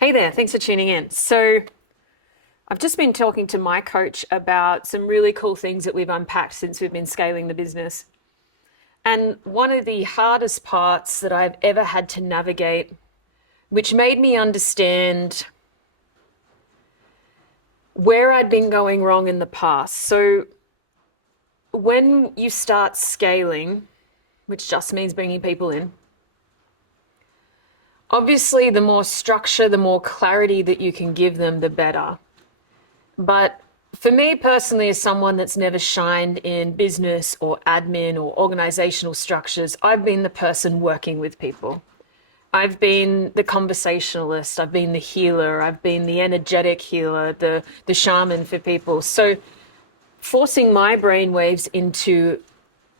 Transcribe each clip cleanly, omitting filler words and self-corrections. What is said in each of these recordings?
Hey there, thanks for tuning in. So, I've just been talking to my coach about some really cool things that we've unpacked since we've been scaling the business. And one of the hardest parts that I've ever had to navigate, which made me understand where I'd been going wrong in the past. So, when you start scaling, which just means bringing people in, obviously, the more structure, the more clarity that you can give them, the better. But for me personally, as someone that's never shined in business or admin or organizational structures, I've been the person working with people. I've been the conversationalist, I've been the healer, I've been the energetic healer, the shaman for people. So forcing my brainwaves into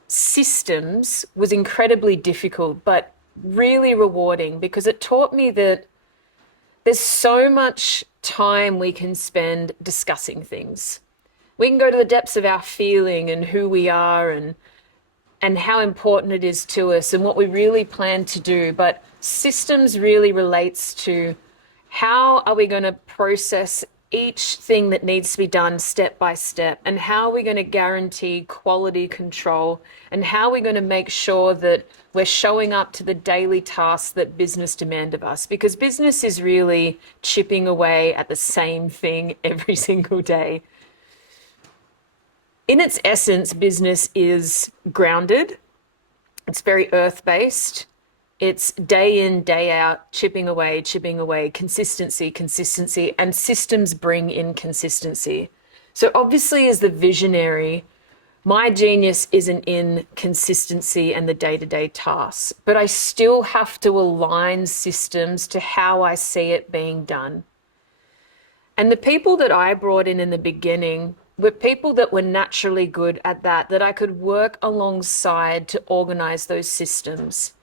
systems was incredibly difficult, but really rewarding because it taught me that there's so much time we can spend discussing things. We can go to the depths of our feeling and who we are and how important it is to us and what we really plan to do. But systems really relates to how are we going to process each thing that needs to be done step by step, and how are we going to guarantee quality control, and how are we going to make sure that we're showing up to the daily tasks that business demand of us, because business is really chipping away at the same thing every single day. In its essence, business is grounded, it's very earth based. It's day in, day out, chipping away, consistency, consistency, and systems bring in consistency. So, obviously, as the visionary, my genius isn't in consistency and the day to day tasks, but I still have to align systems to how I see it being done. And the people that I brought in the beginning were people that were naturally good at that I could work alongside to organize those systems.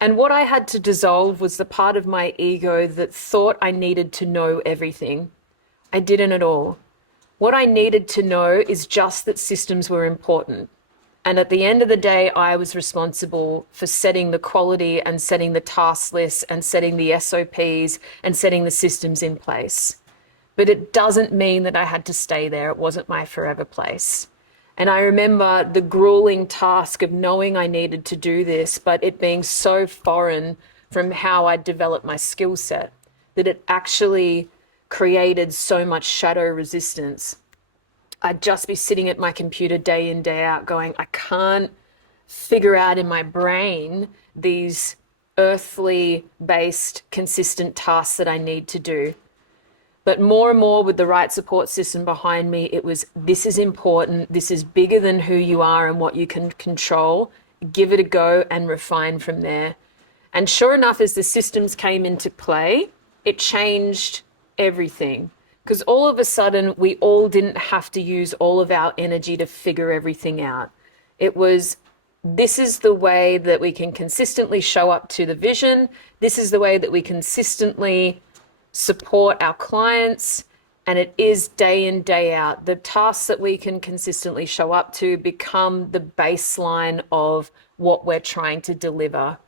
And what I had to dissolve was the part of my ego that thought I needed to know everything. I didn't at all. What I needed to know is just that systems were important. And at the end of the day, I was responsible for setting the quality and setting the task lists and setting the SOPs and setting the systems in place. But it doesn't mean that I had to stay there. It wasn't my forever place. And I remember the grueling task of knowing I needed to do this, but it being so foreign from how I developed my skill set that it actually created so much shadow resistance. I'd just be sitting at my computer day in, day out going, I can't figure out in my brain these earthly based consistent tasks that I need to do. But more and more with the right support system behind me, it was, this is important. This is bigger than who you are and what you can control. Give it a go and refine from there. And sure enough, as the systems came into play, it changed everything. Because all of a sudden, we all didn't have to use all of our energy to figure everything out. It was, this is the way that we can consistently show up to the vision. This is the way that we consistently support our clients, and it is day in, day out. The tasks that we can consistently show up to become the baseline of what we're trying to deliver.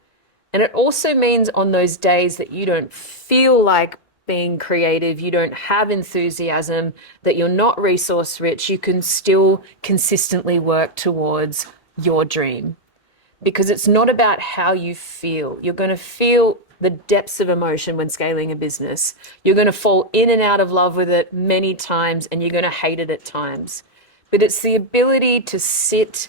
And it also means on those days that you don't feel like being creative, you don't have enthusiasm, that you're not resource rich, you can still consistently work towards your dream. Because it's not about how you feel. You're going to feel the depths of emotion when scaling a business. You're going to fall in and out of love with it many times, and you're going to hate it at times. But it's the ability to sit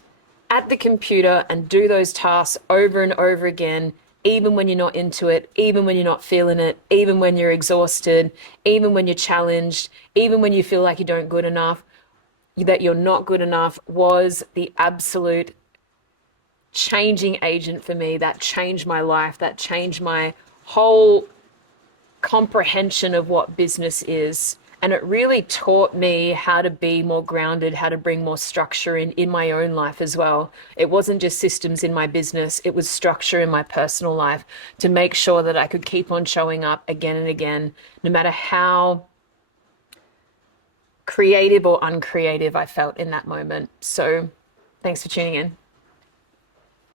at the computer and do those tasks over and over again, even when you're not into it, even when you're not feeling it, even when you're exhausted, even when you're challenged, even when you feel like you don't good enough, that you're not good enough, was the absolute changing agent for me. That changed my life. That changed my whole comprehension of what business is. And it really taught me how to be more grounded, how to bring more structure in my own life as well. It wasn't just systems in my business, it was structure in my personal life to make sure that I could keep on showing up again and again, no matter how creative or uncreative I felt in that moment. So thanks for tuning in.